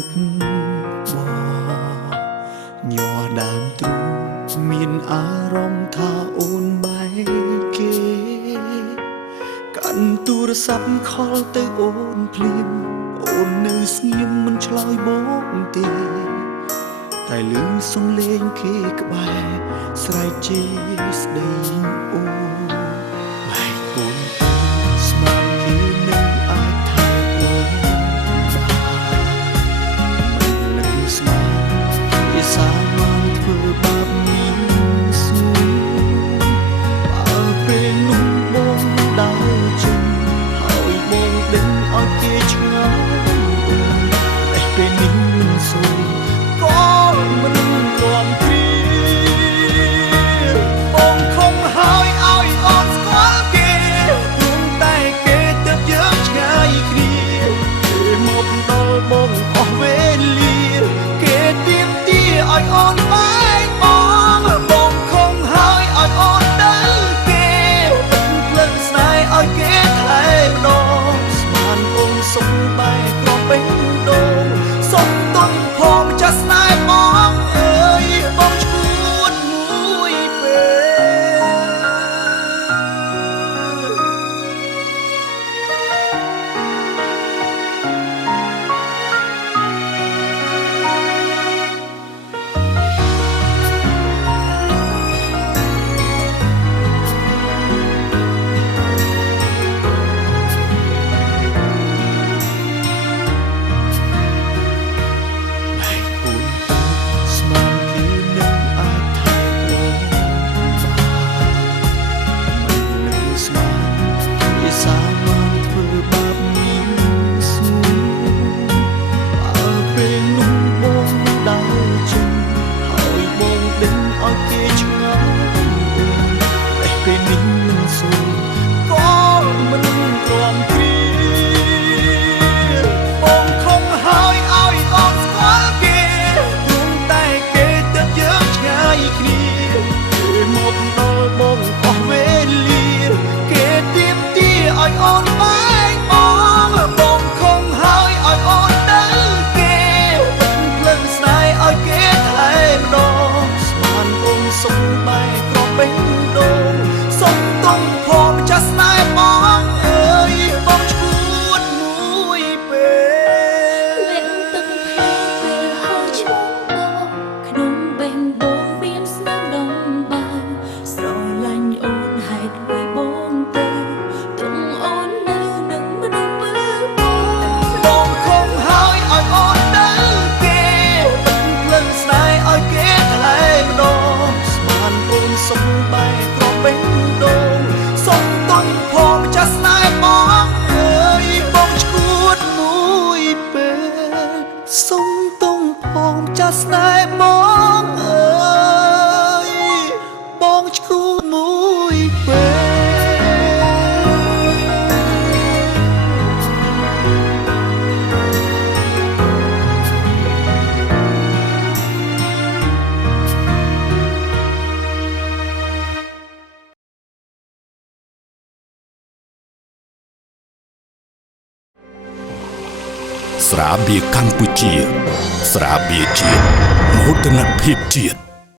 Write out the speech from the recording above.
នឹកបញ័រដើមទ្រូងមានអារម្មណ៍ថាអូនបែកគេកាន់ទូរស័ព្ទខលទៅអូនភ្លាមអូននៅស្ងៀមមិនឆ្លើយបងទេតែលឺសំឡេងគេក្បែរស្រែកជេរស្ដីអូនបែកអូនស្មានគេនឹងអាចថាអូនមិនស្មានគេសាមកធ្វើបាបមានស្រួលបើពេលនោះបងដើរចេញហើយបងដឹងឲ្យគេឆ្ងល់តែពេលនេះមិនសួរក៏មិនទ្រាំគ្រាបងខំហើយឲ្យអូនស្គាល់គេព្រមតែគេទៅយើងឆ្ងាយគ្នាពេលមកដល់បងអស់វេលាគេទៀមទាឲ្យអូនបែកបងខំហើយឲ្យអូនដឹងគេភ្លើងស្នេហ៍ឲ្យគេថែម្ដងស្មានអូនសុខបែកក៏ពេញដងសុខទុំផងចាស់ស្នេហ៍បងអើយបងឈួតមួយពេលសុំទុំផងចាស់ស្នេហ៍បងអើយបងឈួតមួយពេលស្រាបៀរកម្ពុជាស្រាបៀរជាតិមោទនភាពជាតិ